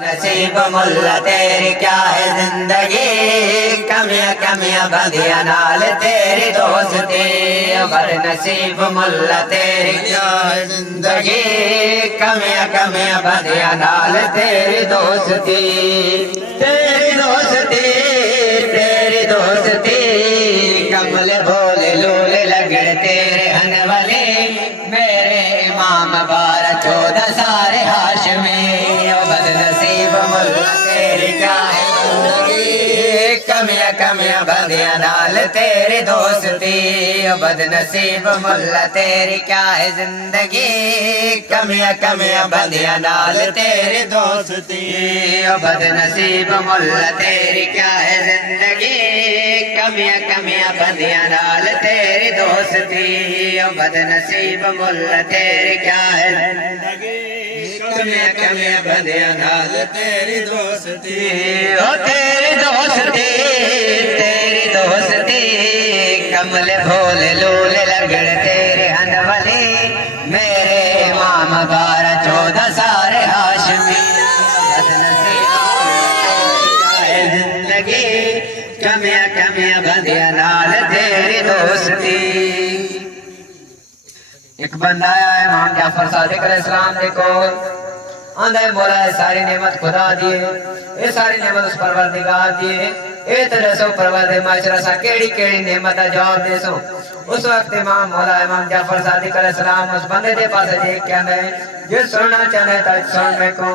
نصیب ملا تیری کیا ہے زندگی، کمیاں کمیاں بندیاں نال تیری دوستی، بد نصیب ملا تیری کیا ہے زندگی، کمیاں کمیاں بندیاں نال تیری دوستی، تیری دوستی تیری دوستی، کمل بولے لولے لگڑ تیرے ہن والے، میرے امام بارہ 14 سارے ہاشمی، بد نصیب ملا تیری کیا ہے زندگی، کمیاں کمیاں بندیاں نال تیری دوستی، بد نصیب ملا تیری کیا ہے زندگی، کمیاں کمیاں بندیاں نال تیری دوستی، بد نصیب ملا تیری کیا ہے زندگی، کمیاں کمیاں بندیاں نال تیری دوستی، بد نصیب ملا تیری کیا ہے زندگی، کمیاں کمیاں بندیاں نال تیری دوستی، او تیری دوستی تیری دوستی، کمل بھولے لولے لگڑ تیرے ہن والے، میرے امام بارہ 14 سارے ہاشمی، بد نصیب کیا ہے زندگی، کمیاں کمیاں بندیاں نال تیری دوستی۔ ایک بندہ آیا ہے امام جعفر صادق علیہ السلام دیکھو، آندھا ہے مولا ہے ساری نعمت خدا دیئے، یہ ساری نعمت اس پروردگار دیئے، اے ترے سو پروردگار معاشرہ سا کیڑی کیڑی نعمت جواب دے سو۔ اس وقت امام جعفر صادق علیہ السلام اس بندے دے پاس دیکھ کے آندھا ہے جو سننا چاہنے تا سن میں کو،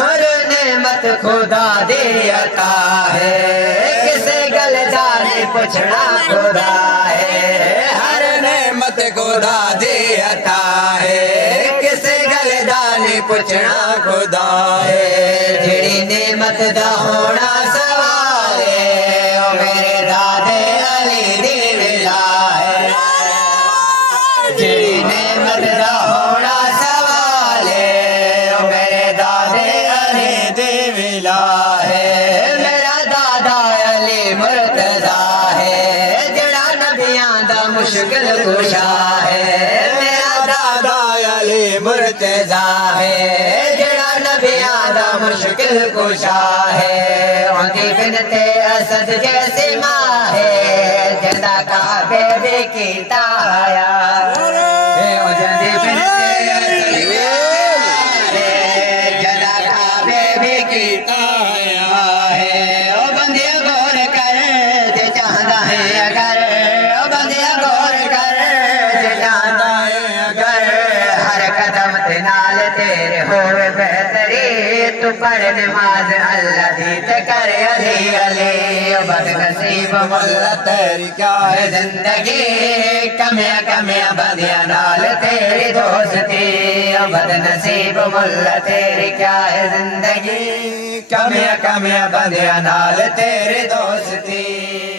ہر نعمت خدا دی عطا ہے، کسے گل جانے پوچھنا خدا ہے، ہر نعمت خدا دی عطا ہے، کسے گل جانے پوچھنا خدا ہے، جڑی نعمت دا ہونا سوال ہے، او میرے دادے علی دی ولا ہے، جڑی نعمت دا ہونا سوال ہے، او میرے دادے علی دی ولا ہے، میرا دادا علی مرتضیٰ ہے، جڑا نبیاں دا مشکل کشا ہے، میرا دادا علی مرتضیٰ ہے، جڑا نبیاں دا مشکل کشا ہے، اوندی بنت اسد جیسی ماں ہے، جدا کعبے بھی کیتا آیا، جدی بنت اسد ہے، جدا کعبے بھی کیتا آیا ہے، او بندیا غور کر جے چاہتا ہے اگر، او بندیا غور کر جے چاہتا ہے اگر، ہر قدم تے نال تیرے ہوئے بہتری، تو پڑھ نماز اللہ دی تے کر علی علی، بد نصیب ملا تیری کیا ہے زندگی، کمیاں کمیاں بندیاں نال تیری دوستی، بد نصیب ملا تیری کیا ہے زندگی، کمیاں کمیاں بندیاں نال تیری دوستی۔